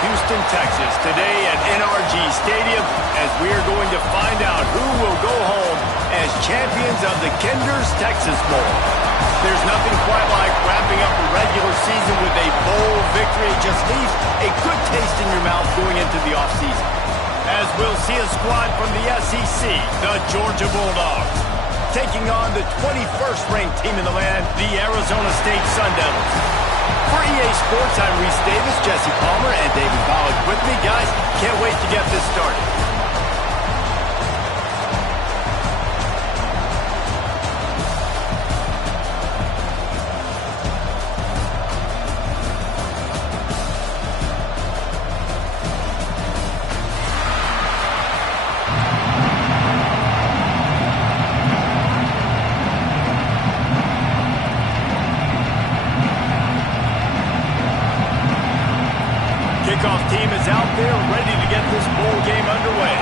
Houston, Texas, today at NRG Stadium, as we are going to find out who will go home as champions of the Kinder's Texas Bowl. There's nothing quite like wrapping up a regular season with a bowl victory. It just leaves a good taste in your mouth going into the offseason. As we'll see a squad from the SEC, the Georgia Bulldogs, taking on the 21st ranked team in the land, the Arizona State Sun Devils. For EA Sports, I'm Reese Davis, Jesse Palmer, and David Pollack with me. Guys, can't wait to get this started. Kickoff team is out there ready to get this bowl game underway.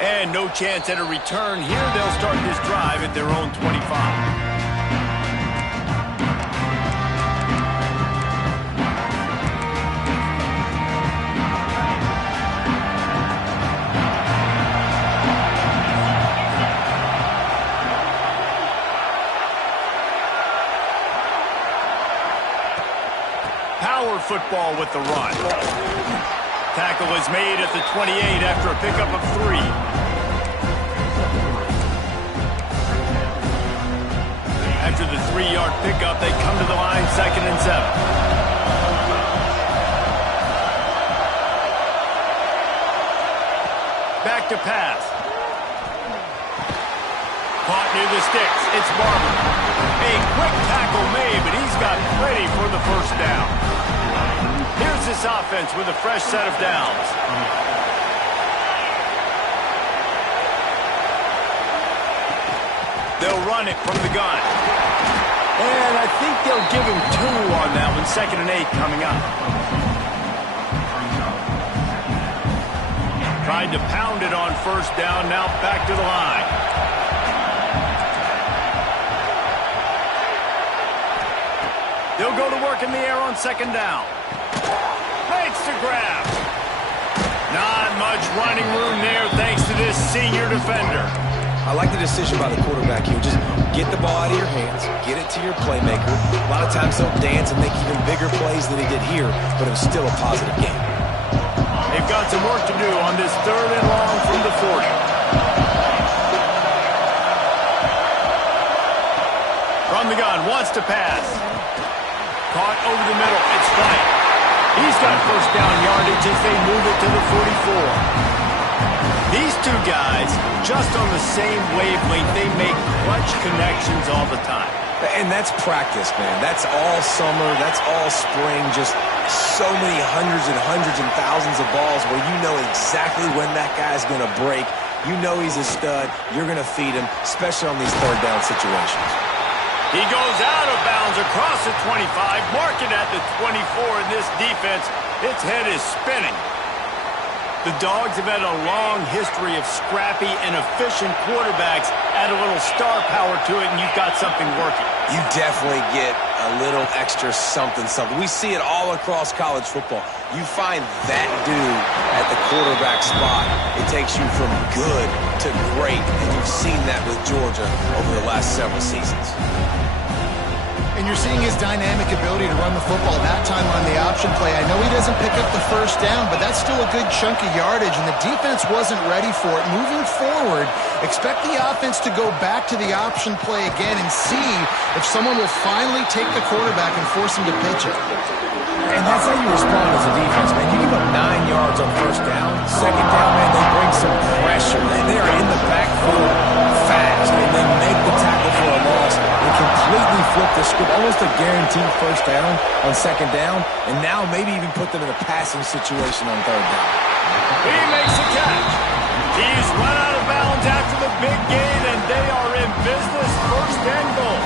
And no chance at a return here. They'll start this drive at their own 25. Power football with the run. Tackle is made at the 28 after a pickup of 3. After the 3-yard pickup, they come to the line, 2nd and 7. Back to pass. Caught near the sticks. It's Barber. A quick tackle made, but he's got ready for the first down. Here's this offense with a fresh set of downs. They'll run it from the gun. And I think they'll give him 2 on that one. 2nd and 8 coming up. Tried to pound it on first down. Now back to the line. They'll go to work in the air on 2nd down. Makes the grab. Not much running room there thanks to this senior defender. I like the decision by the quarterback here. Just get the ball out of your hands, get it to your playmaker. A lot of times he'll dance and make even bigger plays than he did here, but it was still a positive game. They've got some work to do on this 3rd and long from the 40. From the gun, wants to pass. Caught over the middle. It's Flight. He's got first down yardage as they move it to the 44. These two guys, just on the same wavelength, they make clutch connections all the time. And that's practice, man. That's all summer. That's all spring. Just so many hundreds and thousands of balls where you know exactly when that guy's going to break. You know he's a stud. You're going to feed him, especially on these 3rd down situations. He goes out of bounds across the 25, mark it at the 24 in this defense. Its head is spinning. The Dogs have had a long history of scrappy and efficient quarterbacks. Add a little star power to it, and you've got something working. You definitely get a little extra something. We see it all across college football. You find that dude at the quarterback spot. It takes you from good to great, and you've seen that with Georgia over the last several seasons. And you're seeing his dynamic ability to run the football, that time on the option play. I know he doesn't pick up the first down, but that's still a good chunk of yardage, and the defense wasn't ready for it. Moving forward, expect the offense to go back to the option play again and see if someone will finally take the quarterback and force him to pitch it. And that's how you respond as a defense, man. You give up 9 yards on first down. 2nd down, man, they bring some pressure. They are in the backfield fast, and they make the tackle for a loss. They completely flip the script, almost a guaranteed first down on 2nd down, and now maybe even put them in a passing situation on 3rd down. He makes the catch. He's run out of bounds after the big gain, and they are in business. 1st and goal.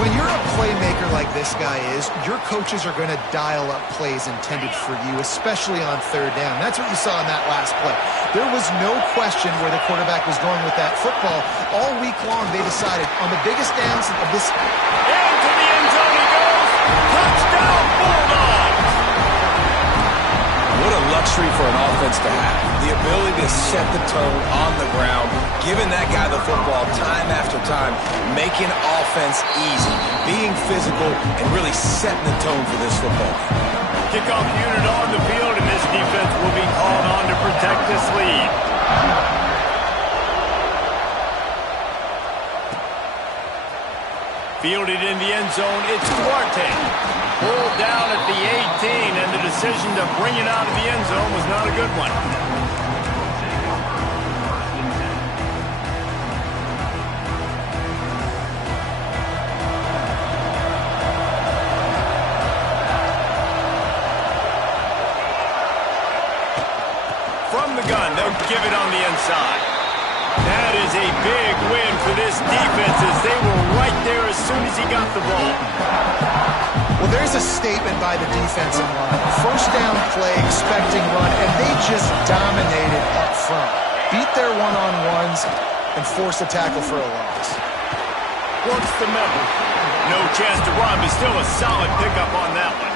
When you're a playmaker like this guy is, your coaches are going to dial up plays intended for you, especially on 3rd down. That's what you saw in that last play. There was no question where the quarterback was going with that football. All week long, they decided on the biggest downs of this. And into the end zone he goes. Touchdown, Bulldogs! What a luxury for an offense to have. The ability to set the tone on the ground, giving that guy the football time after time, making offense easy, being physical, and really setting the tone for this football game. Kickoff unit on the field, and this defense will be called on to protect this lead. Fielded in the end zone, it's Duarte. Pulled down at the 18, and the decision to bring it out of the end zone was not a good one. From the gun, they'll give it on the inside. That is a big win for this defense as they were right there as soon as he got the ball. Well, there's a statement by the defensive line. First down play, expecting run, and they just dominated up front. Beat their one-on-ones and forced a tackle for a loss. Works the middle. No chance to run, but still a solid pickup on that one.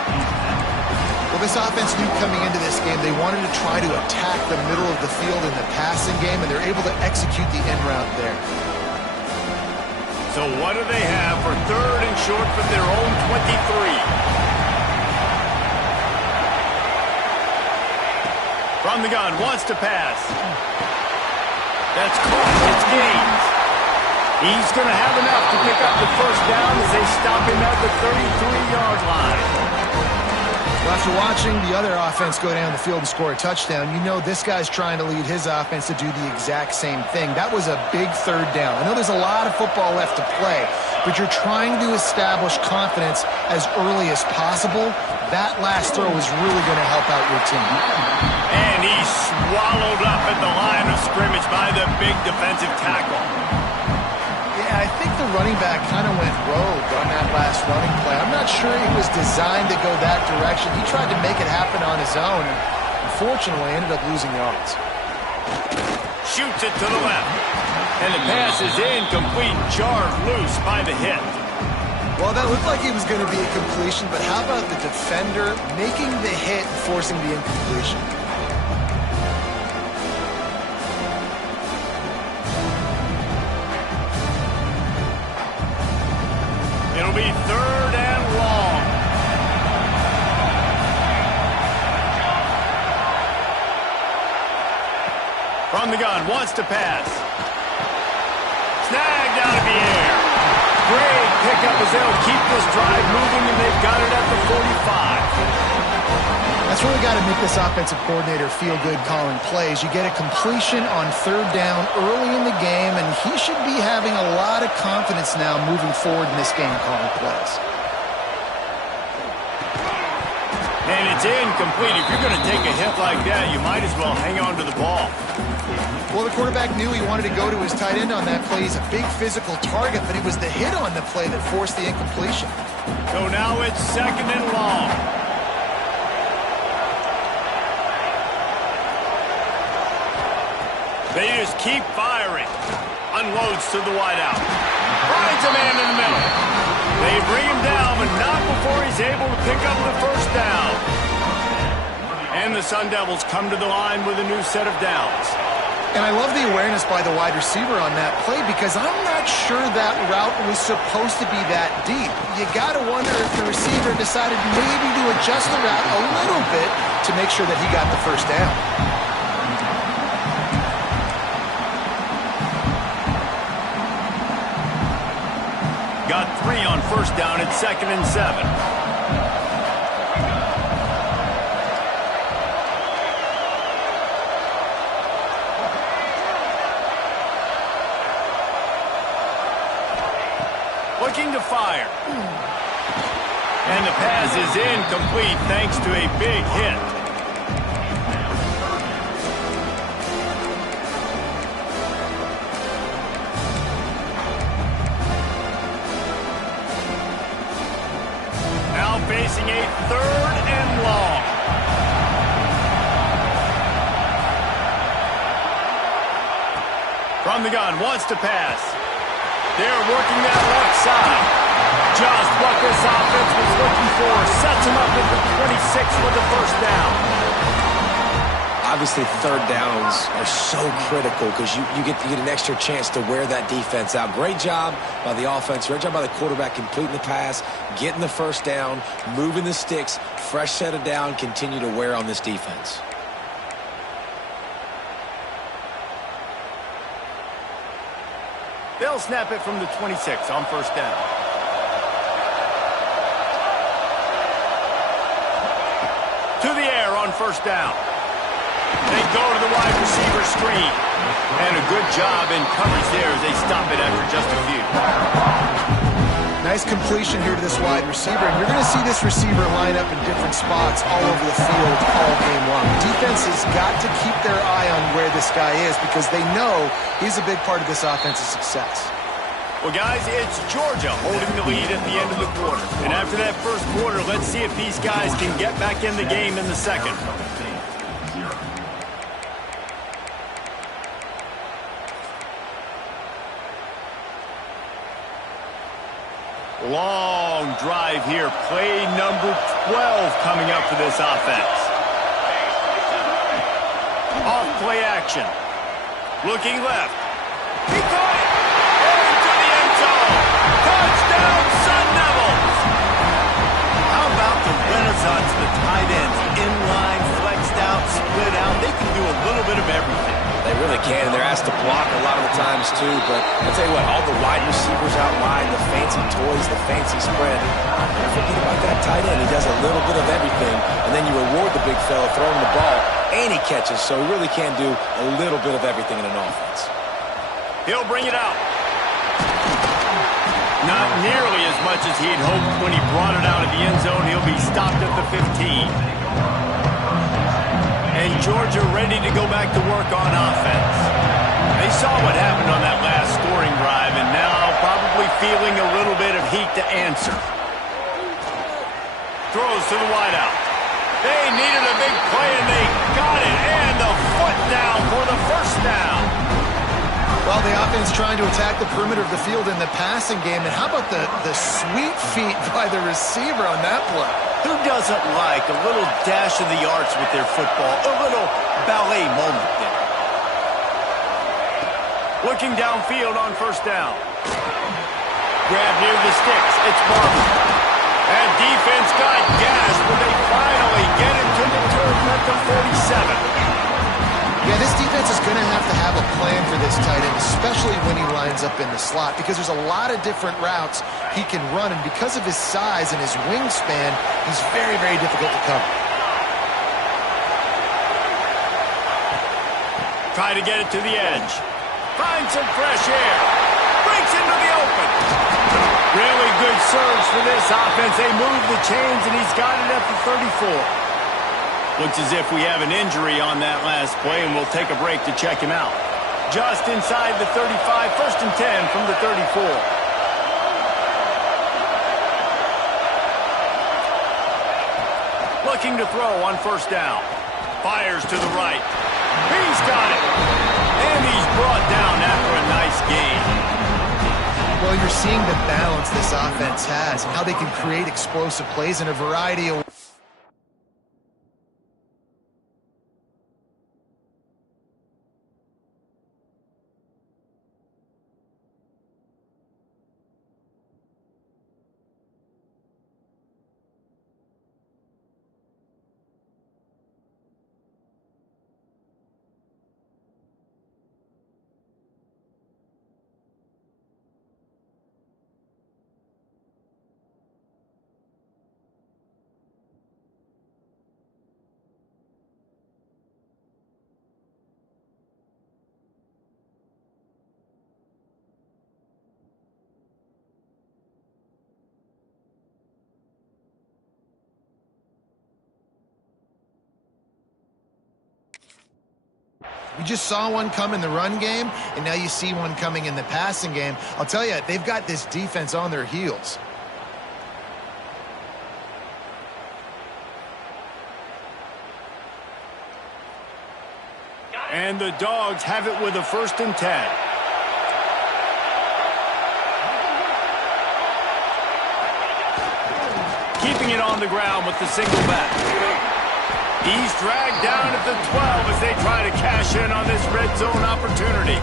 Well, this offense knew coming into this game they wanted to try to attack the middle of the field in the passing game, and they're able to execute the end route there. So what do they have for third and short from their own 23? From the gun, wants to pass. That's caught. It's Gaines. He's going to have enough to pick up the first down as they stop him at the 33-yard line. Well, after watching the other offense go down the field and score a touchdown, you know this guy's trying to lead his offense to do the exact same thing. That was a big third down. I know there's a lot of football left to play, but you're trying to establish confidence as early as possible. That last throw is really going to help out your team. And he's swallowed up at the line of scrimmage by the big defensive tackle. Yeah, I think the running back kind of went rogue on that last running play. I'm not sure he was designed to go that direction. He tried to make it happen on his own, and unfortunately ended up losing yards. Shoots it to the left. And the pass is incomplete, jarred loose by the hit. Well, that looked like it was going to be a completion, but how about the defender making the hit and forcing the incompletion? It'll be third and long. From the gun, wants to pass. Snagged out of the air. Great pickup as they'll keep this drive moving, and they've got it at the 45. That's really got to make this offensive coordinator feel good calling plays. You get a completion on third down early in the game, and he should be having a lot of confidence now moving forward in this game calling plays. And it's incomplete. If you're going to take a hit like that, you might as well hang on to the ball. Well, the quarterback knew he wanted to go to his tight end on that play. He's a big physical target, but it was the hit on the play that forced the incompletion. So now it's second and long. They just keep firing. Unloads to the wideout. Finds a man in the middle. They bring him down, but not before he's able to pick up the first down. And the Sun Devils come to the line with a new set of downs. And I love the awareness by the wide receiver on that play because I'm not sure that route was supposed to be that deep. You got to wonder if the receiver decided maybe to adjust the route a little bit to make sure that he got the first down. Got 3 on first down at 2nd and 7. Looking to fire. And the pass is incomplete thanks to a big hit. Now facing a third and long. From the gun, wants to pass. They're working that left side. Just offense was looking for. Sets him up at the 26 for the first down. Obviously, third downs are so critical because you get an extra chance to wear that defense out. Great job by the offense. Great job by the quarterback completing the pass, getting the first down, moving the sticks, fresh set of down, continue to wear on this defense. They'll snap it from the 26 on first down. To the air on first down. They go to the wide receiver screen. And a good job in coverage there as they stop it after just a few. Nice completion here to this wide receiver, and you're going to see this receiver line up in different spots all over the field all game long. Defense has got to keep their eye on where this guy is because they know he's a big part of this offense's success. Well, guys, it's Georgia holding the lead at the end of the quarter. And after that first quarter, let's see if these guys can get back in the game in the second. Long drive here. Play number 12 coming up for this offense. Off play action. Looking left. He caught it. Into the end zone. Touchdown, Sun Devils. How about the renaissance of the tight ends? Inline, flexed out, split out. They can do a little bit of everything. They really can, and they're asked to block a lot of the times, too. But I'll tell you what, all the wide receivers out wide, the fancy toys, the fancy spread. Don't forget about that tight end. He does a little bit of everything, and then you reward the big fella throwing the ball, and he catches, so he really can do a little bit of everything in an offense. He'll bring it out. Not nearly as much as he'd hoped when he brought it out of the end zone. He'll be stopped at the 15. And Georgia ready to go back to work on offense. They saw what happened on that last scoring drive and now probably feeling a little bit of heat to answer. Throws to the wideout. They needed a big play and they got it. And the foot down for the first down. Well, the offense trying to attack the perimeter of the field in the passing game. And how about the sweet feet by the receiver on that play? Who doesn't like a little dash of the arts with their football? A little ballet moment there. Looking downfield on first down. Grab near the sticks. It's Barber. And defense got gashed, but they finally get it to the turf at the 47. Yeah, this defense is going to have a plan for this tight end, especially when he lines up in the slot, because there's a lot of different routes he can run, and because of his size and his wingspan, he's very, very difficult to cover. Try to get it to the edge. Find some fresh air. Breaks into the open. Really good surge for this offense. They move the chains, and he's got it at the 34. Looks as if we have an injury on that last play, and we'll take a break to check him out. Just inside the 35, first and 10 from the 34. Looking to throw on first down. Fires to the right. He's got it. And he's brought down after a nice gain. Well, you're seeing the balance this offense has and how they can create explosive plays in a variety of You just saw one come in the run game, and now you see one coming in the passing game. I'll tell you, they've got this defense on their heels. And the Dogs have it with a first and 10. Keeping it on the ground with the single back. He's dragged down at the 12 as they try to cash in on this red zone opportunity.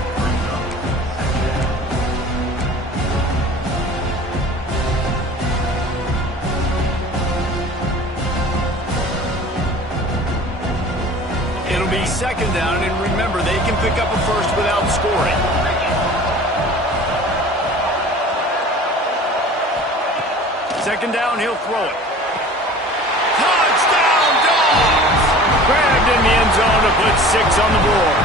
It'll be second down, and remember, they can pick up a first without scoring. Second down, he'll throw it. Touchdown, Dogs! Grabbed in the end zone to put 6 on the board.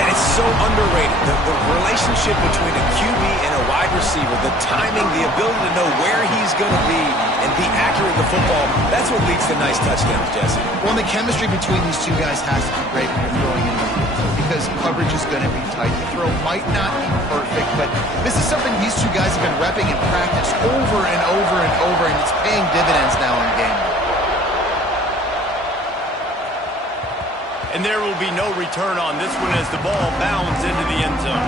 And it's so underrated. The relationship between a QB and a wide receiver, the timing, the ability to know where he's going to be and be accurate with the football, that's what leads to nice touchdowns, Jesse. Well, the chemistry between these two guys has to be great when you're throwing in the field because coverage is going to be tight. The throw might not be perfect, but this is something these two guys have been repping in practice over and over and over, and it's paying dividends now in game. And there will be no return on this one as the ball bounds into the end zone.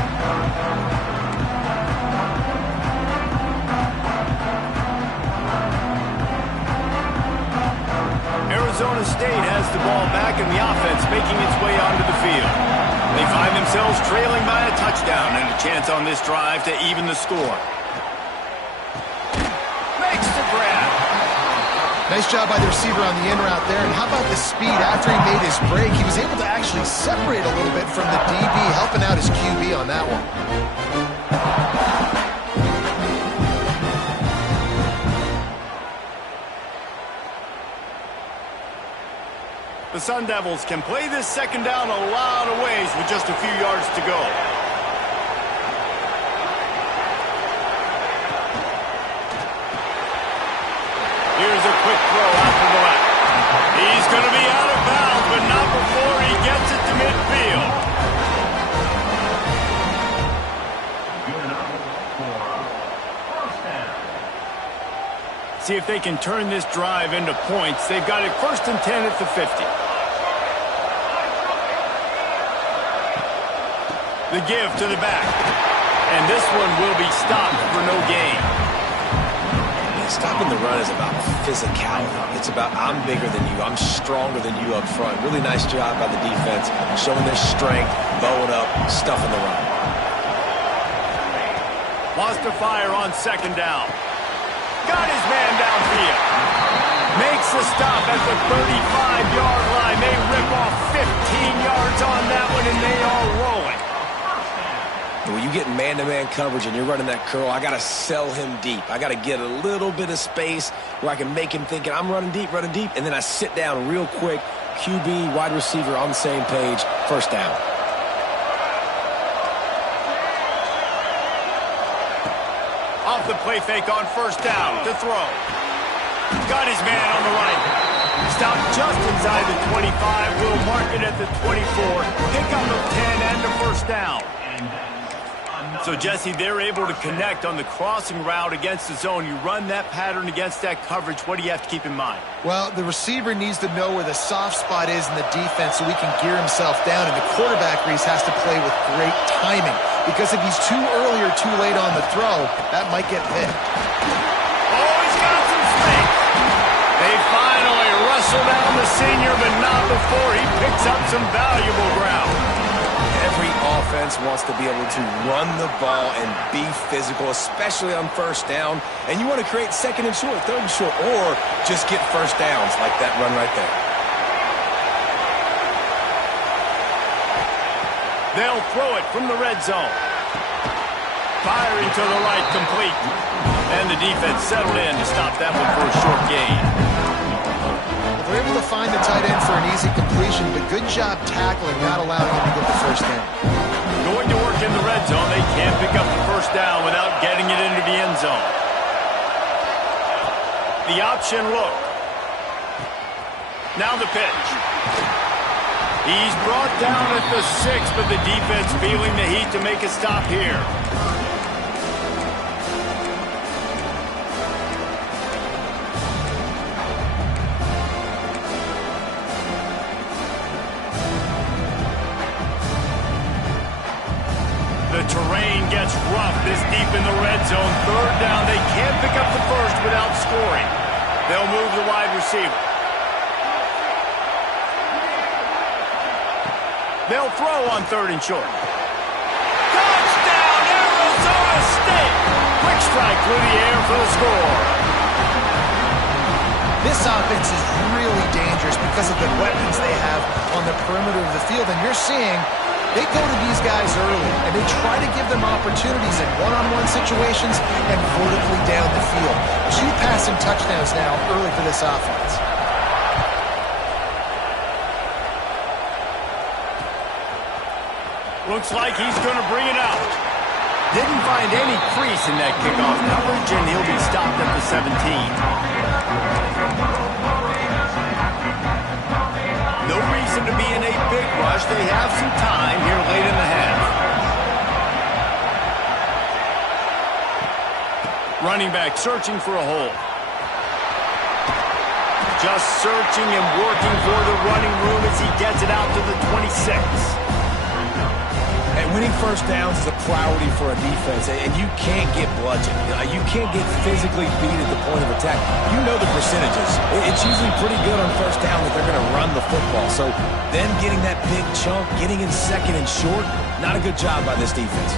Arizona State has the ball back in the offense making its way onto the field. They find themselves trailing by a touchdown and a chance on this drive to even the score. Makes the grab. Nice job by the receiver on the in route there. And how about the speed? After he made his break, he was able to actually separate a little bit from the DB, helping out his QB on that one. The Sun Devils can play this second down a lot of ways with just a few yards to go. Here's a quick throw out to the left. He's going to be out of bounds, but not before he gets it to midfield. See if they can turn this drive into points. They've got it 1st and 10 at the 50. The give to the back. And this one will be stopped for no gain. Stopping the run is about physicality. It's about I'm bigger than you. I'm stronger than you up front. Really nice job by the defense, showing their strength, bowing up, stuffing the run. Wants to fire on second down. Got his man downfield. Makes the stop at the 35-yard line. They rip off 15 yards on that one, and they are rolling. When you get man-to-man coverage and you're running that curl, I got to sell him deep. I got to get a little bit of space where I can make him thinking I'm running deep, and then I sit down real quick. QB, wide receiver on the same page, first down. Off the play fake on first down to throw. Got his man on the right. Stopped just inside the 25. Will mark it at the 24. Pickup of 10 and a first down. So, Jesse, they're able to connect on the crossing route against the zone. You run that pattern against that coverage. What do you have to keep in mind? Well, the receiver needs to know where the soft spot is in the defense so he can gear himself down. And the quarterback, Reese, has to play with great timing. Because if he's too early or too late on the throw, that might get picked. Oh, he's got some space. They finally wrestle down the senior, but not before he picks up some valuable ground. Every offense wants to be able to run the ball and be physical, especially on first down. And you want to create second and short, third and short, or just get first downs like that run right there. They'll throw it from the red zone. Firing to the right, complete. And the defense settled in to stop that one for a short gain. They're able to find the tight end for an easy completion, but good job tackling, not allowing him to get the first down. Going to work in the red zone. They can't pick up the first down without getting it into the end zone. The option look. Now the pitch. He's brought down at the 6, but the defense feeling the heat to make a stop here. The terrain gets rough this deep in the red zone. Third down. They can't pick up the without scoring. They'll move the wide receiver. They'll throw on 3rd and short. Touchdown, Arizona State! Quick strike through the air for the score. This offense is really dangerous because of the weapons they have on the perimeter of the field. And you're seeing they go to these guys early, and they try to give them opportunities in one-on-one situations and vertically down the field. 2 passing touchdowns now early for this offense. Looks like he's going to bring it out. Didn't find any crease in that kickoff coverage, and he'll be stopped at the 17. No reason to be in a big rush. They have some time here late in the half. Running back searching for a hole. Just searching and working for the running room as he gets it out to the 26. And winning first downs is a priority for a defense, and you can't get bludgeoned. You can't get physically beat at the point of attack. You know the percentages. It's usually pretty good on first down that they're going to run the football. So then getting that big chunk, getting in 2nd and short, not a good job by this defense.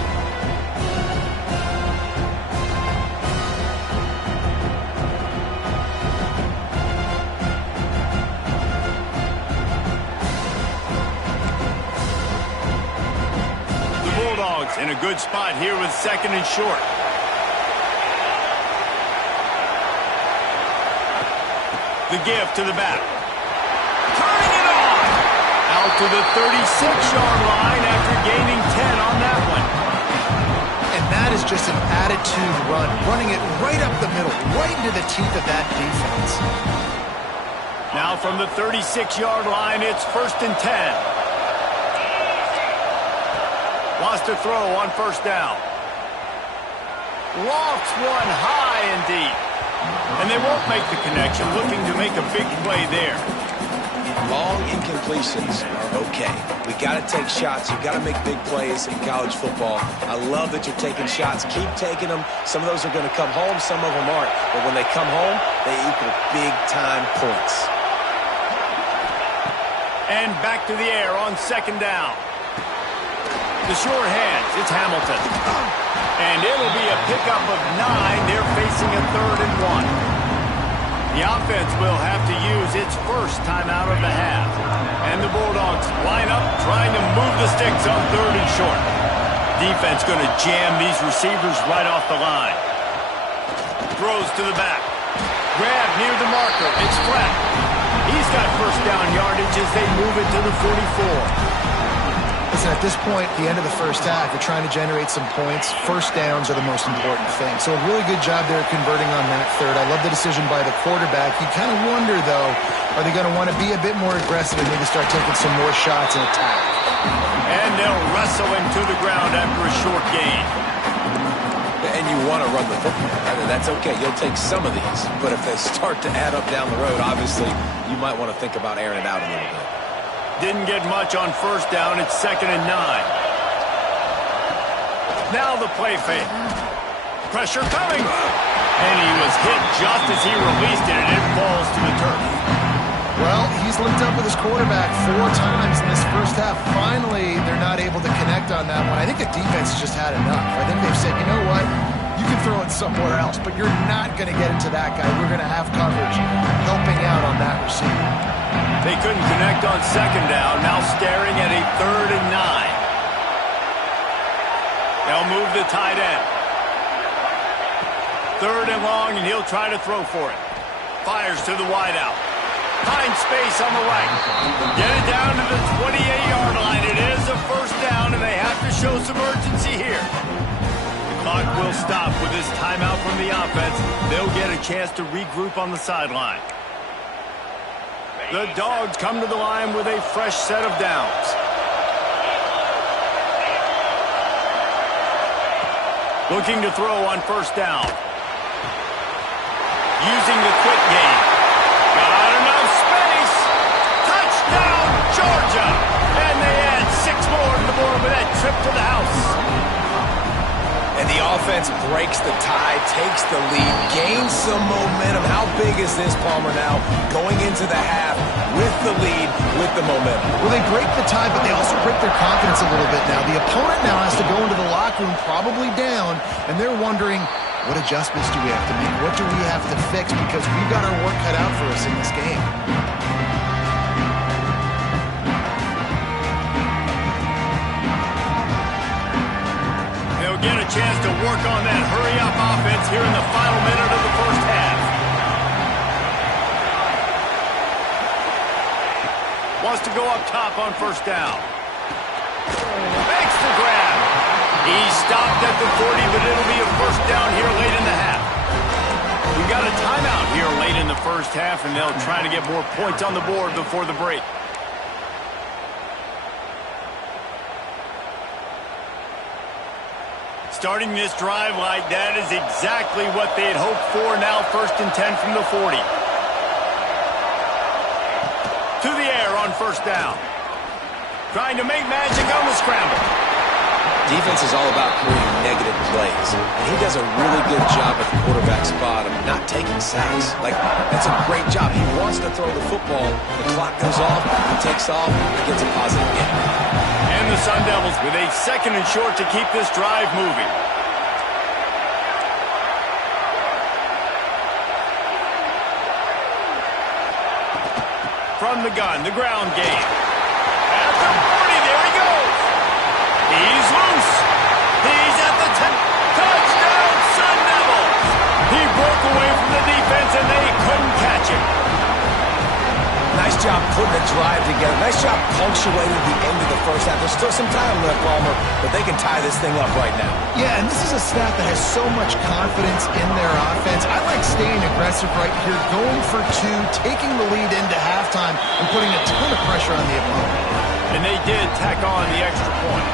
In a good spot here with 2nd and short. The give to the back. Turning it on! Out to the 36-yard line after gaining 10 on that one. And that is just an attitude run, running it right up the middle, right into the teeth of that defense. Now from the 36-yard line, it's 1st and 10. Lost a throw on 1st down. Lofts one high and deep. And they won't make the connection, looking to make a big play there. Long incompletions are okay. We got to take shots. You got to make big plays in college football. I love that you're taking shots. Keep taking them. Some of those are going to come home. Some of them aren't. But when they come home, they equal big-time points. And back to the air on 2nd down. The short hands, it's Hamilton. And it'll be a pickup of 9. They're facing a 3rd and 1. The offense will have to use its first timeout of the half. And the Bulldogs line up, trying to move the sticks on 3rd and short. Defense going to jam these receivers right off the line. Throws to the back. Grab near the marker. It's flat. He's got first down yardage as they move it to the 44. Listen, at this point, the end of the first half, you're trying to generate some points. First downs are the most important thing. So a really good job there converting on that 3rd. I love the decision by the quarterback. You kind of wonder, though, are they going to want to be a bit more aggressive and maybe start taking some more shots and attack? And they'll wrestle him to the ground after a short gain. And you want to run the football. That's okay. You'll take some of these. But if they start to add up down the road, obviously, you might want to think about airing it out a little bit. Didn't get much on 1st down. It's 2nd and 9. Now the play fake. Pressure coming. And he was hit just as he released it, and it falls to the turf. Well, he's linked up with his quarterback 4 times in this first half. Finally, they're not able to connect on that one. I think the defense has just had enough. I think they've said, you know what? You can throw it somewhere else, but you're not going to get it to that guy. We're going to have coverage helping out on that receiver. They couldn't connect on 2nd down, now staring at a 3rd and 9. They'll move the tight end. 3rd and long, and he'll try to throw for it. Fires to the wideout. Finds space on the right. Get it down to the 28-yard line. It is a first down, and they have to show some urgency here. The clock will stop with this timeout from the offense. They'll get a chance to regroup on the sideline. The Dogs come to the line with a fresh set of downs. Looking to throw on 1st down. Using the quick game. Got enough space. Touchdown, Georgia. And they add 6 more to the board with that trip to the house. And the offense breaks the tie, takes the lead, gains gain some momentum. How big is this, Palmer, now? Going into the half with the lead, with the momentum. Well, they break the tie, but they also break their confidence a little bit now. The opponent now has to go into the locker room probably down, and they're wondering, what adjustments do we have to make? What do we have to fix? Because we've got our work cut out for us in this game. They'll get a chance to work on that hurry-up offense here in the final minute of the first half. Wants to go up top on first down. Makes the grab. He's stopped at the 40, but it'll be a first down here late in the half. We got a timeout here late in the first half, and they'll try to get more points on the board before the break. Starting this drive like that is exactly what they had hoped for. Now 1st and 10 from the 40. To the air on first down. Trying to make magic on the scramble. Defense is all about creating negative plays, and he does a really good job at the quarterback spot of not taking sacks. Like, that's a great job. He wants to throw the football. The clock goes off, he takes off, and gets a positive gain. And the Sun Devils with a 2nd and short to keep this drive moving. From the gun, the ground game. At the 40, there he goes. He's loose. He's at the 10. Touchdown, Sun Devils. He broke away from the defense, and they couldn't catch him. Nice job putting the drive together. Nice job punctuating the end of the first half. There's still some time left, Palmer, but they can tie this thing up right now. Yeah, and this is a staff that has so much confidence in their offense. I like staying aggressive right here, going for 2, taking the lead into halftime, and putting a ton of pressure on the opponent. And they did tack on the extra point.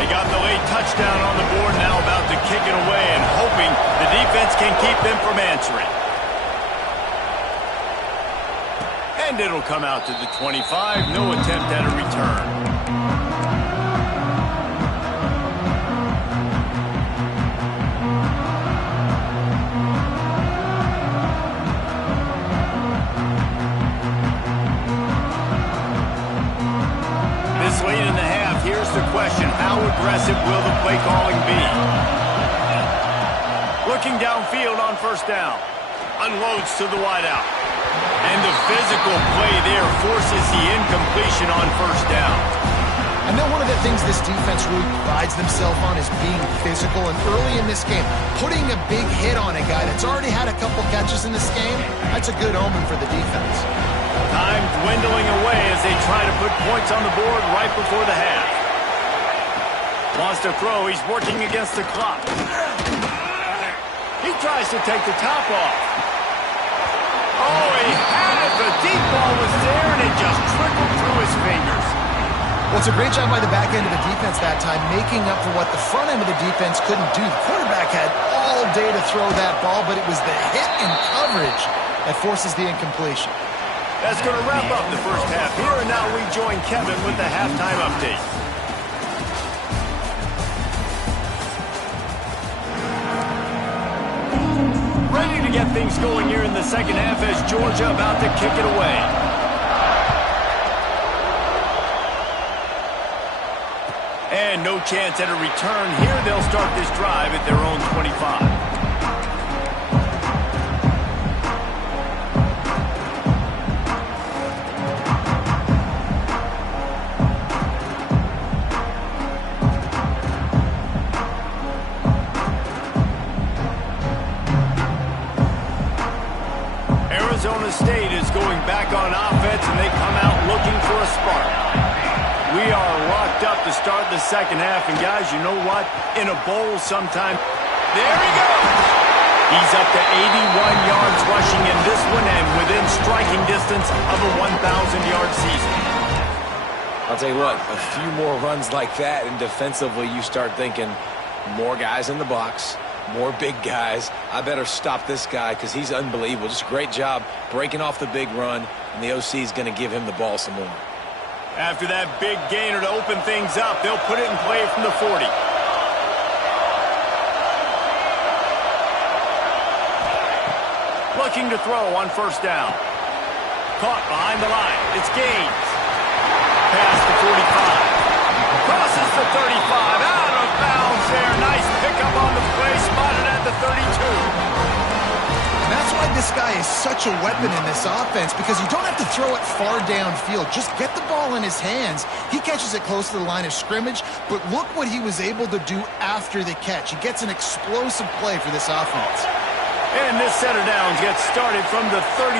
They got the late touchdown on the board, now about to kick it away and hoping the defense can keep them from answering. And it'll come out to the 25. No attempt at a return. Late in the half, here's the question. How aggressive will the play calling be? Looking downfield on first down. Unloads to the wideout. And the physical play there forces the incompletion on first down. I know one of the things this defense really prides themselves on is being physical, and early in this game, putting a big hit on a guy that's already had a couple catches in this game, that's a good omen for the defense. Time dwindling away as they try to put points on the board right before the half. Wants to throw. He's working against the clock. He tries to take the top off. Oh, he had it. The deep ball was there, and it just trickled through his fingers. Well, it's a great job by the back end of the defense that time, making up for what the front end of the defense couldn't do. The quarterback had all day to throw that ball, but it was the hit and coverage that forces the incompletion. That's going to wrap up the first half here, and now we join Kevin with the halftime update. Ready to get things going here in the second half as Georgia about to kick it away. And no chance at a return here. They'll start this drive at their own 25. Arizona State is going back on offense, and they come out looking for a spark. We are locked up to start the second half, and guys, you know what? In a bowl sometime, there he goes! He's up to 81 yards rushing in this one and within striking distance of a 1,000-yard season. I'll tell you what, a few more runs like that, and defensively you start thinking more guys in the box, more big guys. I better stop this guy because he's unbelievable. Just a great job breaking off the big run, and the OC is going to give him the ball some more. After that big gainer to open things up, they'll put it in play from the 40. looking to throw on first down. Caught behind the line. It's Gaines. Past the 45. Crosses the 35. Out of bounds there. Nice pickup on the play. Spotted at the 32. And that's why this guy is such a weapon in this offense, because you don't have to throw it far downfield. Just get the ball in his hands. He catches it close to the line of scrimmage, but look what he was able to do after the catch. He gets an explosive play for this offense. And this set of downs gets started from the 33,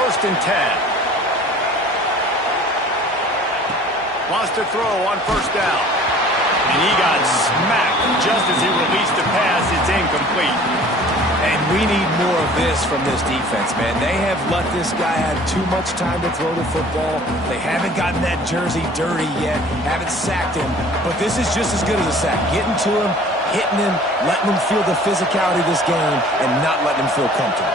1st and 10. Wants to throw on first down. And he got smacked just as he released the pass. It's incomplete. And we need more of this from this defense, man. They have let this guy have too much time to throw the football. They haven't gotten that jersey dirty yet, haven't sacked him. But this is just as good as a sack. Getting to him, hitting him, letting him feel the physicality of this game, and not letting him feel comfortable.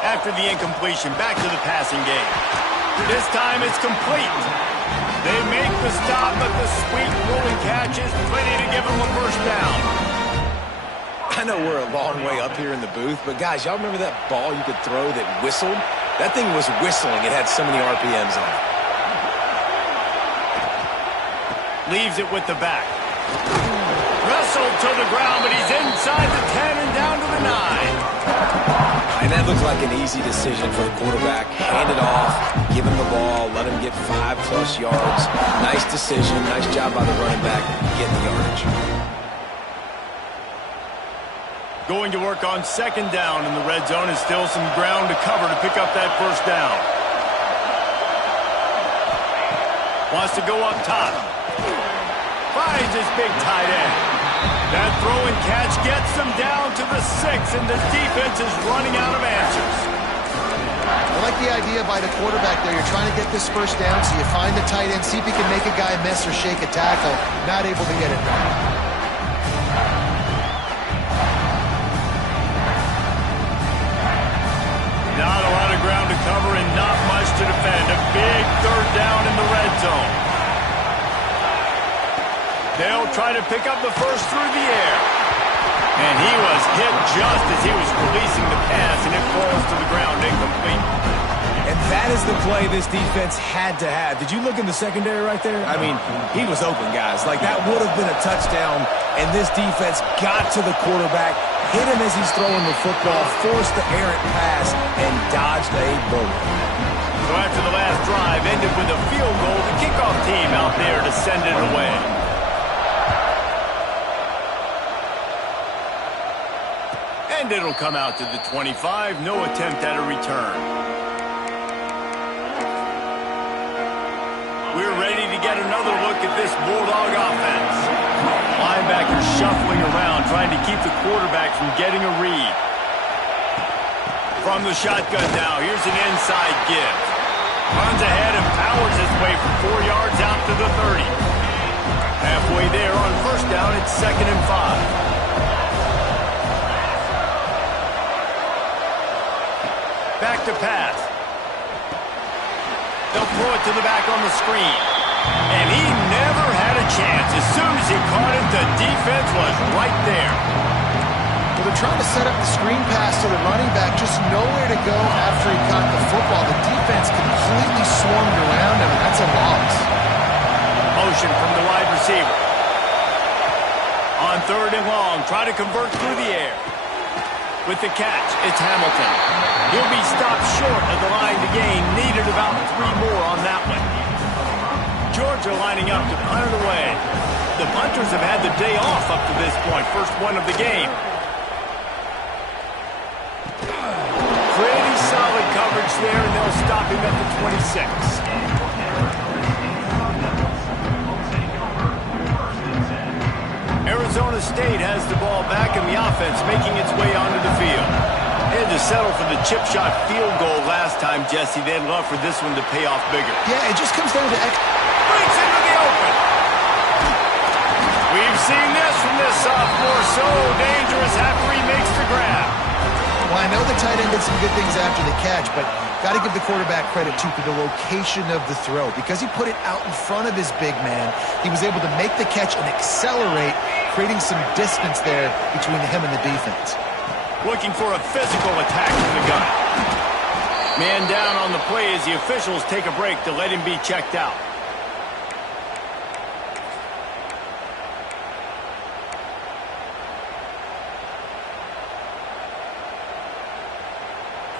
After the incompletion, back to the passing game. This time it's complete. They make the stop, but the sweet rolling catch is plenty to give them a first down. I know we're a long way up here in the booth, but guys, y'all remember that ball you could throw that whistled? That thing was whistling. It had so many RPMs on it. Leaves it with the back. Wrestled to the ground, but he's inside the 10 and down to the 9. And that looks like an easy decision for the quarterback. Hand it off, give him the ball, let him get 5+ yards. Nice decision, nice job by the running back getting the yardage. Going to work on second down in the red zone, and still some ground to cover to pick up that first down. Wants to go up top. Finds his big tight end. That throw and catch gets them down to the 6, and the defense is running out of answers. I like the idea by the quarterback there. You're trying to get this first down, so you find the tight end, see if he can make a guy miss or shake a tackle. Not able to get it done. Not a lot of ground to cover and not much to defend. A big third down in the red zone. They'll try to pick up the first through the air. And he was hit just as he was releasing the pass, and it falls to the ground incomplete. And that is the play this defense had to have. Did you look in the secondary right there? I mean, he was open, guys. Like, that would have been a touchdown, and this defense got to the quarterback, hit him as he's throwing the football, forced the errant pass, and dodged a bullet. So after the last drive ended with a field goal, the kickoff team out there to send it away. And it'll come out to the 25. No attempt at a return. We're ready to get another look at this Bulldog offense. Linebackers shuffling around, trying to keep the quarterback from getting a read. From the shotgun now, here's an inside give. Runs ahead and powers his way for 4 yards out to the 30. Halfway there on first down, it's 2nd and 5. Back to pass. They'll throw it to the back on the screen. And he never had a chance. As soon as he caught it, the defense was right there. Well, they're trying to set up the screen pass to the running back, just nowhere to go after he caught the football. The defense completely swarmed around him, and that's a loss. Motion from the wide receiver. On 3rd and long, try to convert through the air. With the catch, it's Hamilton. He'll be stopped short of the line to gain. Needed about 3 more on that one. Georgia lining up to punt it away. The punters have had the day off up to this point. First one of the game. Pretty solid coverage there, and they'll stop him at the 26. Arizona State has the ball back, and the offense making its way onto the field. They had to settle for the chip shot field goal last time, Jesse. They'd love for this one to pay off bigger. Yeah, it just comes down to... Breaks into the open. We've seen this from this sophomore. So dangerous after he makes the grab. Well, I know the tight end did some good things after the catch, but got to give the quarterback credit, too, for the location of the throw. Because he put it out in front of his big man, he was able to make the catch and accelerate, creating some distance there between him and the defense. Looking for a physical attack from the gun. Man down on the play as the officials take a break to let him be checked out.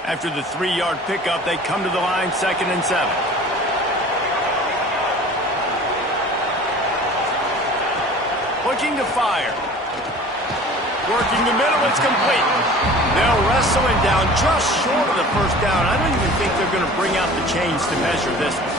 After the 3-yard pickup, they come to the line, 2nd and 7. Looking to fire. Working the middle, it's complete. They'll wrestle him down just short of the first down. I don't even think they're going to bring out the chains to measure this one.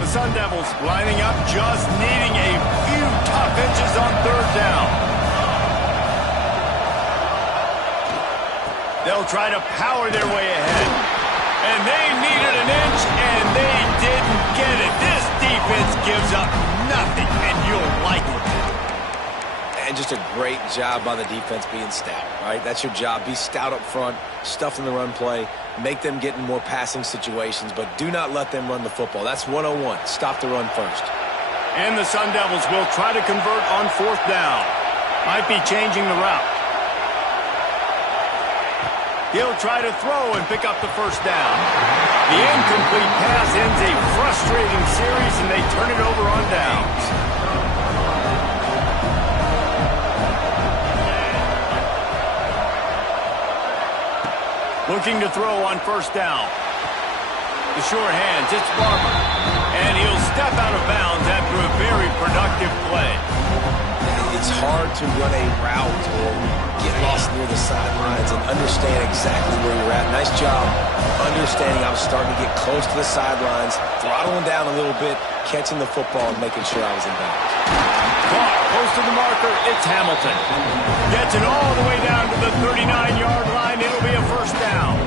The Sun Devils lining up, just needing a few tough inches on 3rd down. They'll try to power their way ahead. And they needed an inch, and they didn't get it. This defense gives up nothing, and you'll like it. And just a great job by the defense being stout, right? That's your job. Be stout up front, stuff in the run play, make them get in more passing situations, but do not let them run the football. That's 101. Stop the run first. And the Sun Devils will try to convert on 4th down. Might be changing the route. He'll try to throw and pick up the 1st down. The incomplete pass ends a frustrating series, and they turn it over on downs. Looking to throw on 1st down. The short hands, it's Barber. And he'll step out of bounds after a very productive play. It's hard to run a route or get lost near the sidelines and understand exactly where you're at. Nice job understanding I was starting to get close to the sidelines, throttling down a little bit, catching the football and making sure I was in bounds. Caught close to the marker, it's Hamilton. Gets it all the way down to the 39-yard line. It'll be a 1st down.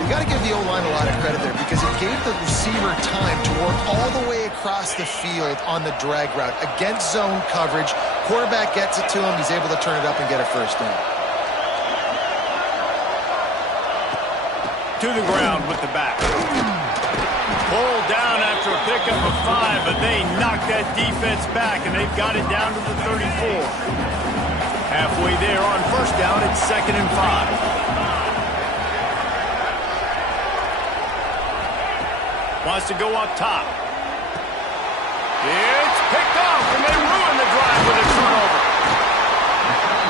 You got to give the O-line a lot of credit there because it gave the receiver time to work all the way across the field on the drag route against zone coverage. Quarterback gets it to him. He's able to turn it up and get a 1st down. To the ground with the back. Pulled down after a pickup of 5, but they knocked that defense back, and they've got it down to the 34. Halfway there on 1st down, it's 2nd and 5. Wants to go up top. It's picked off, and they ruin the drive with a turnover.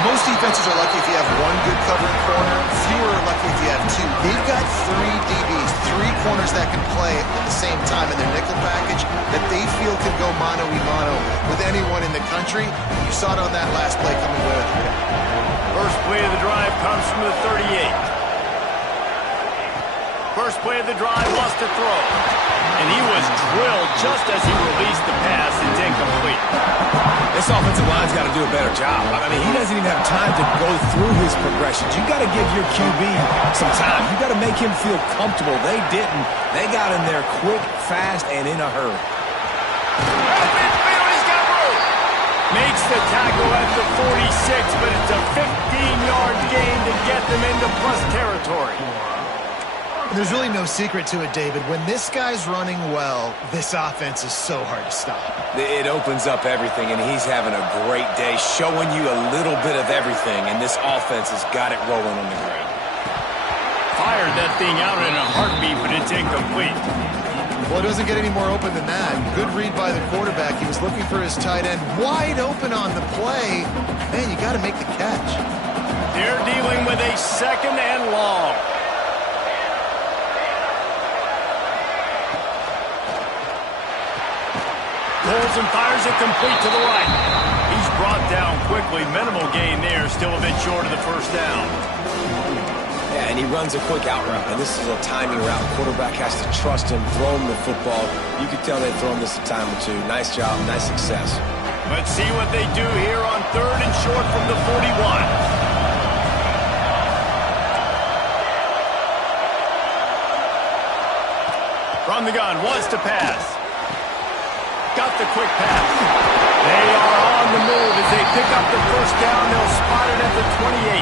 Most defenses are lucky if you have one good covering corner. Fewer are lucky if you have 2. They've got 3 DBs, 3 corners that can play at the same time in their nickel package that they feel can go mano-a-mano with anyone in the country. You saw it on that last play coming with it. First play of the drive comes from the 38. First play of the drive wants to throw. And he was drilled just as he released the pass. It's incomplete. This offensive line's got to do a better job. I mean, he doesn't even have time to go through his progressions. You got to give your QB some time. You got to make him feel comfortable. They didn't. They got in there quick, fast, and in a hurry. He's got room. Makes the tackle at the 46, but it's a 15-yard gain to get them into plus territory. There's really no secret to it, David. When this guy's running well, this offense is so hard to stop. It opens up everything, and he's having a great day, showing you a little bit of everything, and this offense has got it rolling on the ground. Fired that thing out in a heartbeat, but it's incomplete. Well, it doesn't get any more open than that. Good read by the quarterback. He was looking for his tight end wide open on the play. Man, you got to make the catch. They're dealing with a 2nd and long. Pulls and fires it complete to the right. He's brought down quickly. Minimal gain there. Still a bit short of the 1st down. Yeah, and he runs a quick out route. And this is a timing route. Quarterback has to trust him, throw him the football. You can tell they've thrown this a time or two. Nice job, nice success. Let's see what they do here on 3rd and short from the 41. From the gun, wants to pass. Got the quick pass. They are on the move as they pick up the 1st down. They'll spot it at the 28.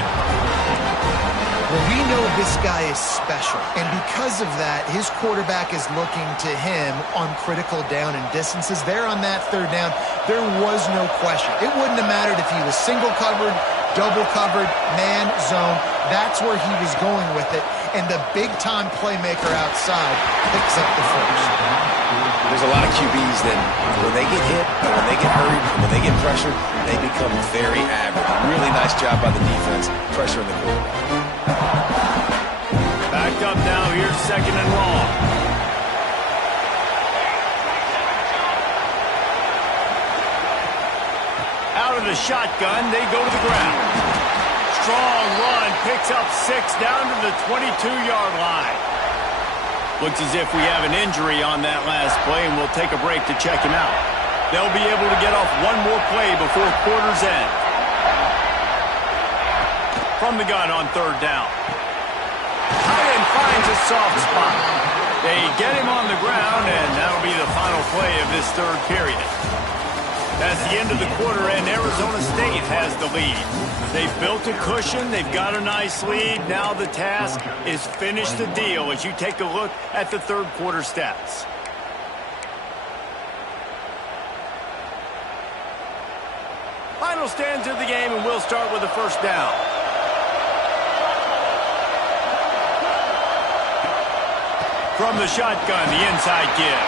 Well, we know this guy is special, and because of that, his quarterback is looking to him on critical down and distances. There on that third down, there was no question. It wouldn't have mattered if he was single covered, double covered, man, zone. That's where he was going with it, and the big-time playmaker outside picks up the first. There's a lot of QBs that when they get hit, when they get hurried, when they get pressured, they become very average. Really nice job by the defense, pressuring the quarterback. Backed up now, here's 2nd and long. Out of the shotgun, they go to the ground. Strong run, picks up 6 down to the 22-yard line. Looks as if we have an injury on that last play, and we'll take a break to check him out. They'll be able to get off one more play before quarter's end. From the gun on 3rd down. Tight end finds a soft spot. They get him on the ground, and that'll be the final play of this 3rd period. That's the end of the quarter, and Arizona State has the lead. They've built a cushion. They've got a nice lead. Now the task is finish the deal as you take a look at the 3rd quarter stats. Final stands of the game, and we'll start with the 1st down. From the shotgun, the inside give.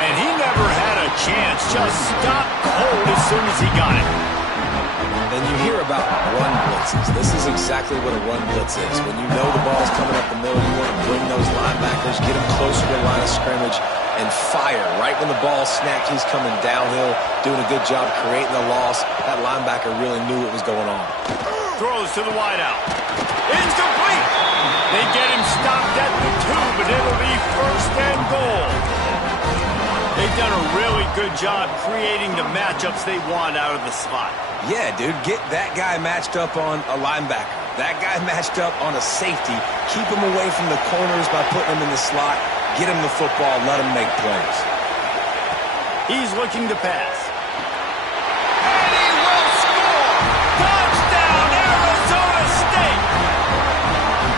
And he never had a chance. Just stopped cold as soon as he got it. And you hear about run blitzes. This is exactly what a run blitz is. When you know the ball's coming up the middle, you want to bring those linebackers, get them closer to the line of scrimmage, and fire. Right when the ball snapped, he's coming downhill, doing a good job creating the loss. That linebacker really knew what was going on. Throws to the wideout. Incomplete. They get him stopped at the 2, but it'll be 1st and goal. They've done a really good job creating the matchups they want out of the slot. Yeah, dude, get that guy matched up on a linebacker. That guy matched up on a safety. Keep him away from the corners by putting him in the slot. Get him the football. Let him make plays. He's looking to pass. And he will score! Touchdown, Arizona State!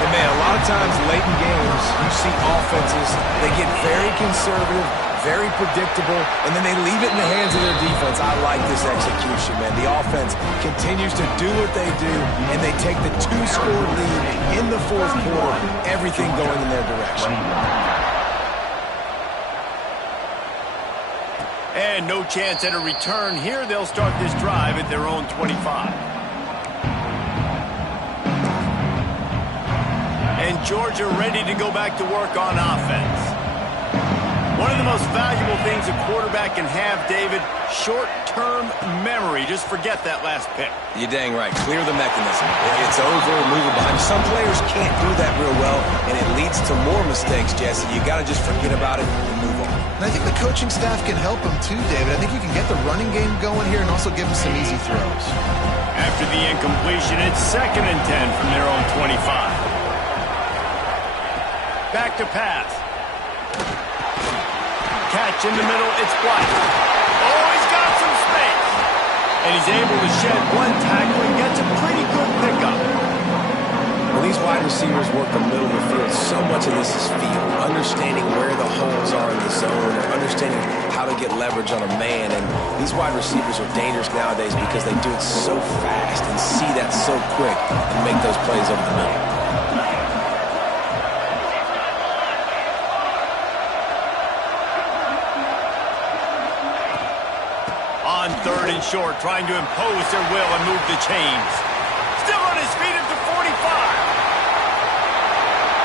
And man, a lot of times late in games, you see offenses, they get very conservative, very predictable, and then they leave it in the hands of their defense. I like this execution, man. The offense continues to do what they do, and they take the 2-score lead in the 4th quarter, everything going in their direction. And no chance at a return here. They'll start this drive at their own 25. And Georgia ready to go back to work on offense. One of the most valuable things a quarterback can have, David, short-term memory. Just forget that last pick. You're dang right. Clear the mechanism. It's over, move it behind. Some players can't do that real well, and it leads to more mistakes, Jesse. You got to just forget about it and move on. And I think the coaching staff can help him too, David. I think you can get the running game going here and also give him some easy throws. After the incompletion, it's 2nd and 10 from their own 25. Back to pass. Catch in the middle, it's White. Oh, he's got some space. And he's able to shed one tackle and gets a pretty good pickup. When these wide receivers work the middle of the field, so much of this is feel. Understanding where the holes are in the zone, or understanding how to get leverage on a man. And these wide receivers are dangerous nowadays because they do it so fast and see that so quick and make those plays over the middle. On 3rd and short, trying to impose their will and move the chains. Still on his feet at the 45.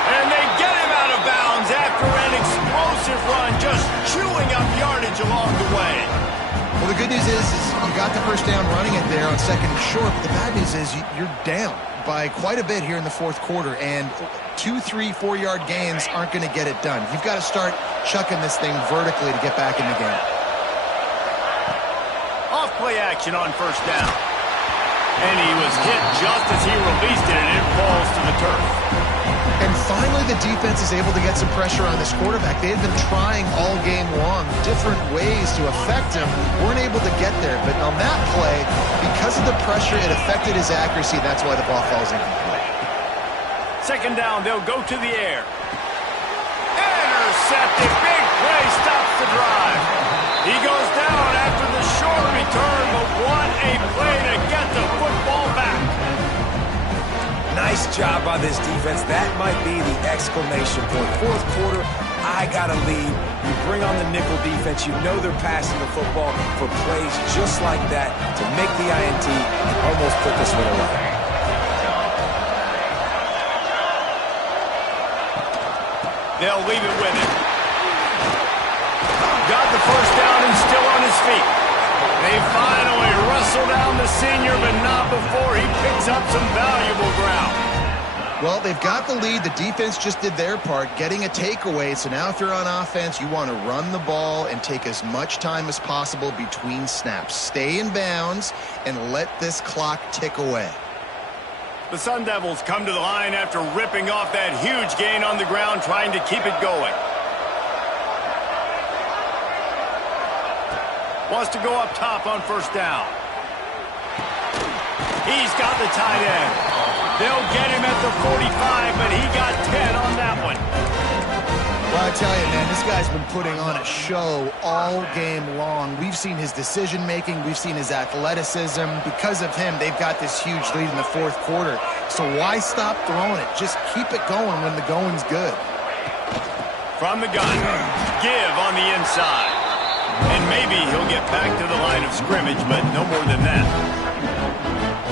And they get him out of bounds after an explosive run, just chewing up yardage along the way. Well, the good news is you got the 1st down running it there on 2nd and short, but the bad news is you're down by quite a bit here in the 4th quarter, and 2, 3, 4-yard gains aren't going to get it done. You've got to start chucking this thing vertically to get back in the game. Play action on 1st down. And he was hit just as he released it, and it falls to the turf. And finally, the defense is able to get some pressure on this quarterback. They had been trying all game long different ways to affect him. Weren't able to get there. But on that play, because of the pressure, it affected his accuracy. That's why the ball falls incomplete. Second down, they'll go to the air. Intercepted. Big play stops the drive. He goes down after the short return, but what a play to get the football back. Nice job by this defense. That might be the exclamation point. Fourth quarter, I got to lead. You bring on the nickel defense. You know they're passing the football for plays just like that to make the INT and almost put this one away. They'll leave it with him. Got the first down and still on his feet. They finally wrestle down the senior, but not before he picks up some valuable ground. Well, they've got the lead. The defense just did their part, getting a takeaway. So now if you're on offense, you want to run the ball and take as much time as possible between snaps. Stay in bounds and let this clock tick away. The Sun Devils come to the line after ripping off that huge gain on the ground, trying to keep it going. Wants to go up top on first down. He's got the tight end. They'll get him at the 45, but he got 10 on that one. Well, I tell you, man, this guy's been putting on a show all game long. We've seen his decision-making. We've seen his athleticism. Because of him, they've got this huge lead in the fourth quarter. So why stop throwing it? Just keep it going when the going's good. From the gun, give on the inside. And maybe he'll get back to the line of scrimmage, but no more than that.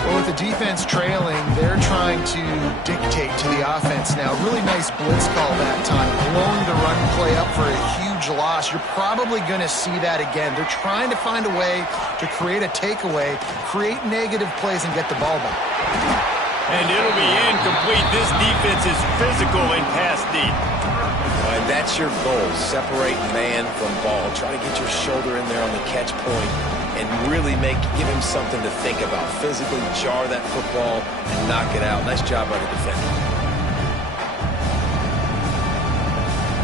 Well, with the defense trailing, they're trying to dictate to the offense now. Really nice blitz call that time, blowing the run play up for a huge loss. You're probably going to see that again. They're trying to find a way to create a takeaway, create negative plays, and get the ball back. And it'll be incomplete. This defense is physical and pass deep. And that's your goal. Separate man from ball. Try to get your shoulder in there on the catch point and really give him something to think about. Physically jar that football and knock it out. Nice job by the defender.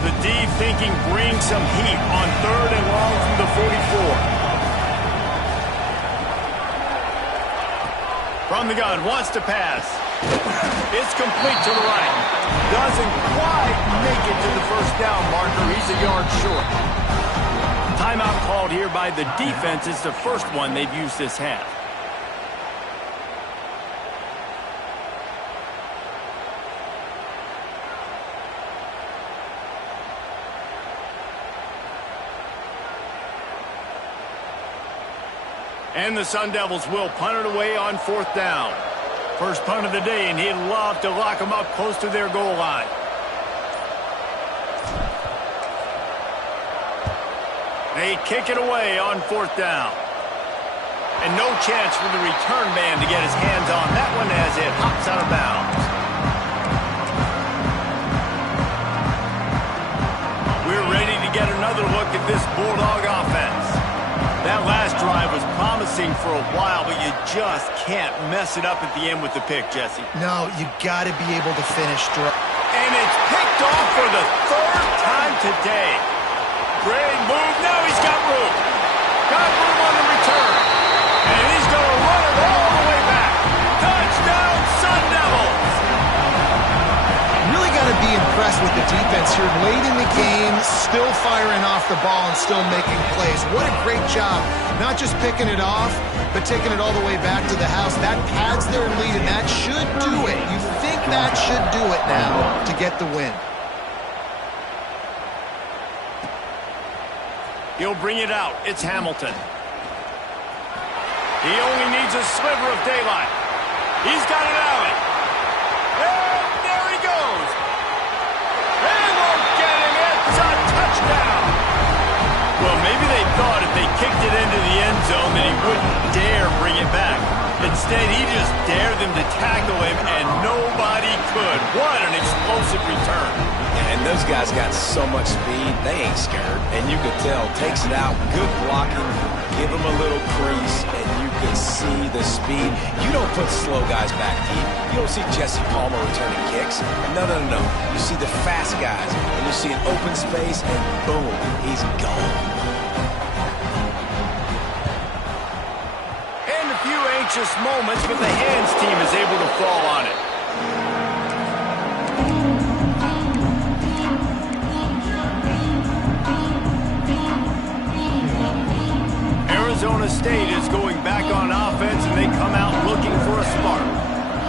The deep thinking brings some heat on third and long from the 44. From the gun, wants to pass. It's complete to the right. Doesn't quite make it to the first down marker. He's a yard short. Timeout called here by the defense. It's the first one they've used this half. And the Sun Devils will punt it away on fourth down. First punt of the day, and he'd love to lock them up close to their goal line. They kick it away on fourth down. And no chance for the return man to get his hands on that one as it hops out of bounds. We're ready to get another look at this Bulldog offense. That last drive was promising for a while, but you just can't mess it up at the end with the pick, Jesse. No, you got to be able to finish strong. And it's picked off for the third time today. Great move. Now he's got room. Got room on the return. And he's going to run it all the way back. Touchdown, Sun Devils. Really got to be impressed with the defense here. Late in the game, still firing off the ball and still making plays. What a great job. Not just picking it off, but taking it all the way back to the house. That pads their lead, and that should do it. You think that should do it now to get the win. He'll bring it out. It's Hamilton. He only needs a sliver of daylight. He's got an alley. And there he goes. They won't get him. It's a touchdown. Well, maybe they thought if they kicked it into the end zone that he wouldn't dare bring it back. Instead, he just dared them to tackle him, and nobody could. What an explosive return. And those guys got so much speed, they ain't scared. And you could tell, takes it out, good blocking, give them a little crease, and you can see the speed. You don't put slow guys back deep. You don't see Jesse Palmer returning kicks. No. You see the fast guys, and you see an open space, and boom, he's gone. And a few anxious moments, but the hands team is able to fall on it. and they come out looking for a spark.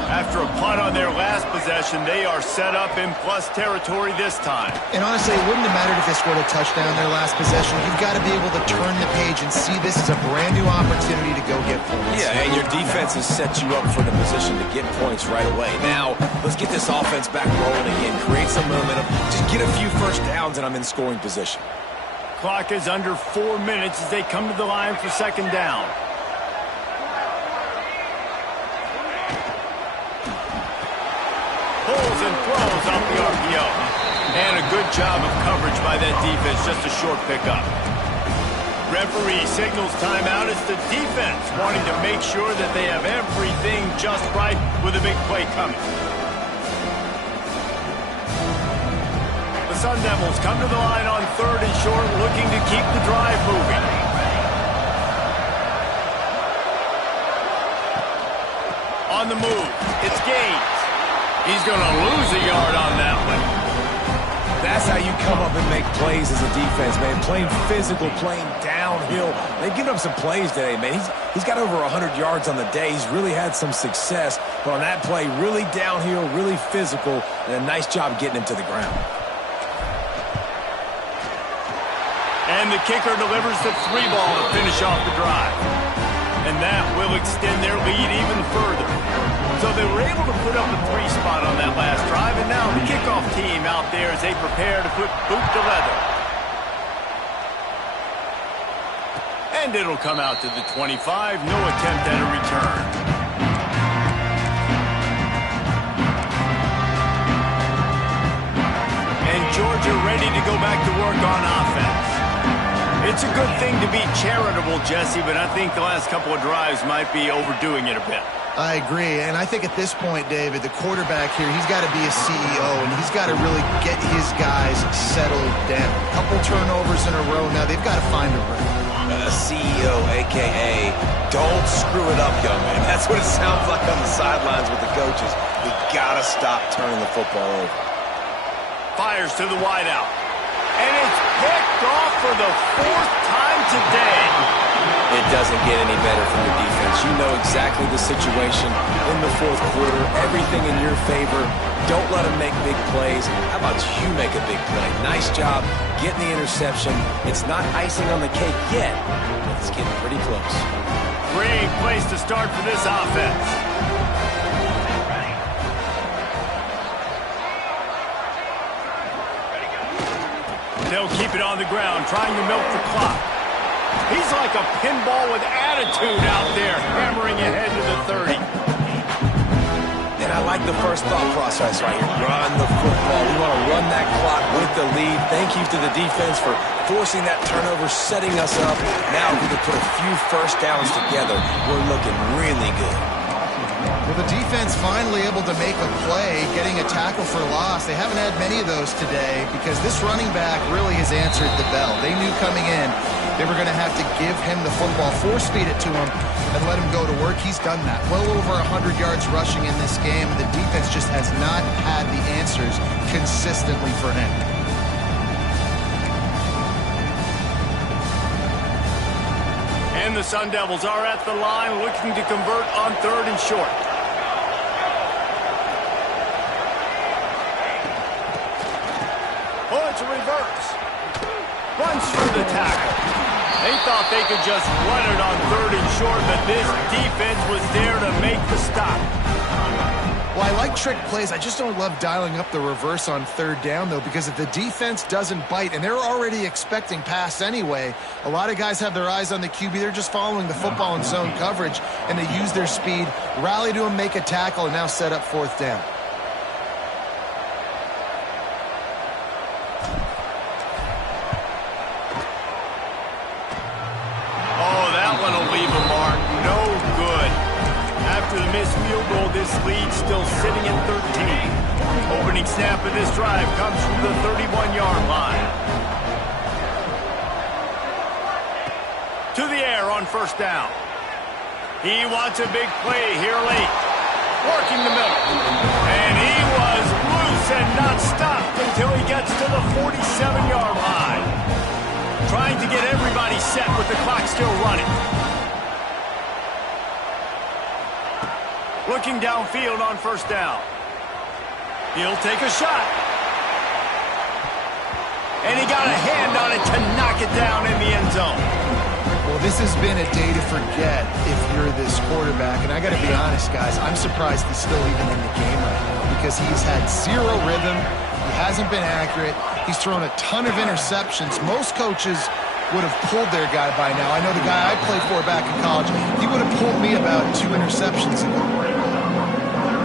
After a punt on their last possession, they are set up in plus territory this time. And honestly, it wouldn't have mattered if they scored a touchdown their last possession. You've got to be able to turn the page and see this as a brand new opportunity to go get points. Yeah, and your defense has set you up for the position to get points right away. Now, let's get this offense back rolling again. Create some momentum. Just get a few first downs, and I'm in scoring position. Clock is under 4 minutes as they come to the line for second down. Pulls and throws off the RPO. And a good job of coverage by that defense, just a short pickup. Referee signals timeout. It's the defense wanting to make sure that they have everything just right with a big play coming. The Sun Devils come to the line on 3rd and short, looking to keep the drive moving. On the move, it's Gaines. He's going to lose a yard on that one. That's how you come up and make plays as a defense, man. Playing physical, playing downhill. They've given up some plays today, man. He's got over 100 yards on the day. He's really had some success. But on that play, really downhill, really physical, and a nice job getting him to the ground. And the kicker delivers the 3 ball to finish off the drive. And that will extend their lead even further. So they were able to put up a 3 spot on that last drive, and now the kickoff team out there as they prepare to put boot to leather. And it'll come out to the 25, no attempt at a return. And Georgia ready to go back to work on offense. It's a good thing to be charitable, Jesse, but I think the last couple of drives might be overdoing it a bit. I agree, and I think at this point, David, the quarterback here, he's got to be a CEO, and he's got to really get his guys settled down. A couple turnovers in a row now. They've got to find a rhythm. CEO, a.k.a. don't screw it up, young man. That's what it sounds like on the sidelines with the coaches. We got to stop turning the football over. Fires to the wideout. And it's picked off for the 4th time today. It doesn't get any better from your defense. You know exactly the situation in the 4th quarter. Everything in your favor. Don't let them make big plays. How about you make a big play? Nice job getting the interception. It's not icing on the cake yet, but it's getting pretty close. Great place to start for this offense. They'll keep it on the ground, trying to milk the clock. He's like a pinball with attitude out there, hammering ahead to the 30. And I like the first thought process right here. Run the football. We want to run that clock with the lead. Thank you to the defense for forcing that turnover, setting us up. Now if we can put a few first downs together, we're looking really good. Well, the defense finally able to make a play, getting a tackle for loss. They haven't had many of those today because this running back really has answered the bell. They knew coming in they were going to have to give him the football, force-feed it to him, and let him go to work. He's done that. Well over 100 yards rushing in this game. The defense just has not had the answers consistently for him. And the Sun Devils are at the line looking to convert on 3rd and short. Oh, it's a reverse. Runs through the tackle. They thought they could just run it on 3rd and short, but this defense was there to make the stop. Well, I like trick plays. I just don't love dialing up the reverse on 3rd down, though, because if the defense doesn't bite, and they're already expecting pass anyway, a lot of guys have their eyes on the QB. They're just following the football in zone coverage, and they use their speed, rally to him, make a tackle, and now set up 4th down. Oh, that one will leave a mark. No good. After the missed field goal, this lead still sitting at 13. Opening snap of this drive comes from the 31-yard line. To the air on 1st down. He wants a big play here late. Working the middle. And he was loose and not stopped until he gets to the 47-yard line. Trying to get everybody set with the clock still running. Looking downfield on first down. He'll take a shot. And he got a hand on it to knock it down in the end zone. Well, this has been a day to forget if you're this quarterback. And I got to be honest, guys, I'm surprised he's still even in the game right now because he's had zero rhythm. He hasn't been accurate. He's thrown a ton of interceptions. Most coaches would have pulled their guy by now. I know the guy I played for back in college, he would have pulled me about 2 interceptions ago.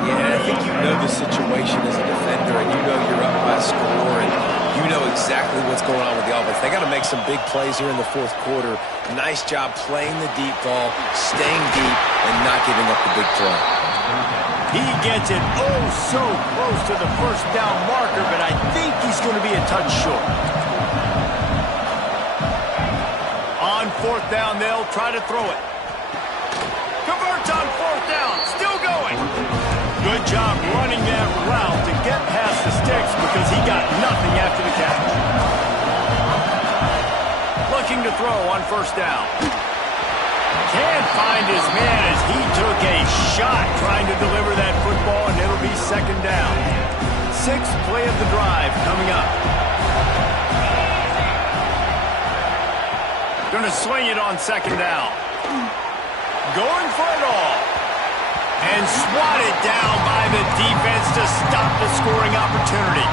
Yeah, I think you know the situation as a defender, and you know you're up by a score, and you know exactly what's going on with the offense. They got to make some big plays here in the fourth quarter. Nice job playing the deep ball, staying deep, and not giving up the big throw. He gets it oh so close to the first down marker, but I think he's going to be a touch short. On fourth down, they'll try to throw it. Converts on fourth down, still going. Good job running that route to get past the sticks because he got nothing after the catch. Looking to throw on first down. Can't find his man as he took a shot trying to deliver that football, and it'll be second down. 6th play of the drive coming up. Going to swing it on second down. Going for it all. And swatted down by the defense to stop the scoring opportunity.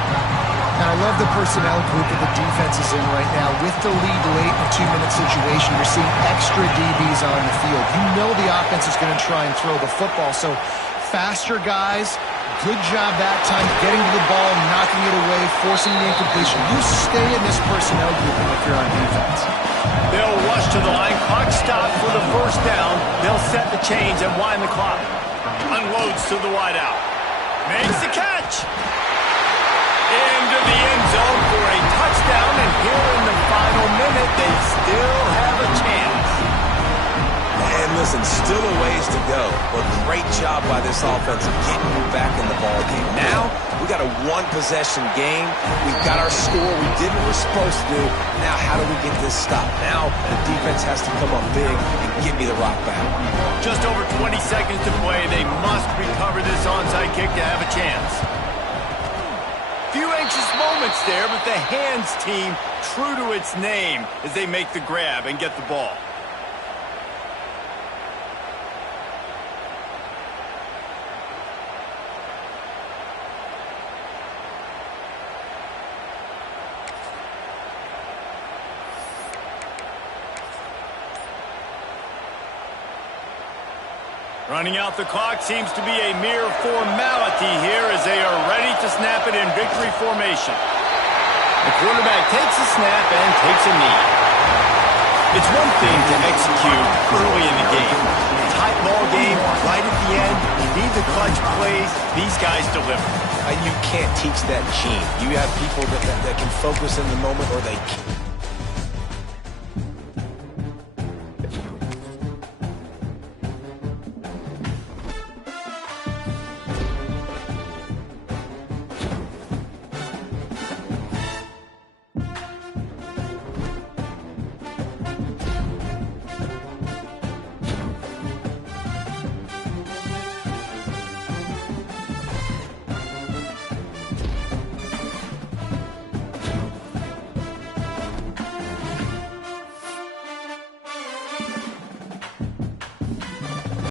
Now, I love the personnel group that the defense is in right now. With the lead late in a 2-minute situation, you're seeing extra DBs on the field. You know the offense is going to try and throw the football. So faster guys, good job that time getting to the ball, knocking it away, forcing the incompletion. You stay in this personnel grouping if you're on defense. They'll rush to the line. Clock stop for the first down. They'll set the chains and wind the clock. Unloads to the wideout. Makes the catch. Into the end zone for a touchdown, and here in the final minute, they still have a chance. And listen, still a ways to go, but great job by this offense getting you back in the ball game. Now, we got a one-possession game. We've got our score. We did what we're supposed to do. Now, how do we get this stopped? Now, the defense has to come up big and give me the rock back. Just over 20 seconds to play. They must recover this onside kick to have a chance. Few anxious moments there, but the hands team true to its name as they make the grab and get the ball. Running out the clock seems to be a mere formality here as they are ready to snap it in victory formation. The quarterback takes a snap and takes a knee. It's one thing to execute early in the game. Tight ball game, right at the end, you need the clutch plays. These guys deliver. You can't teach that gene. You have people that can focus in the moment, or they can't.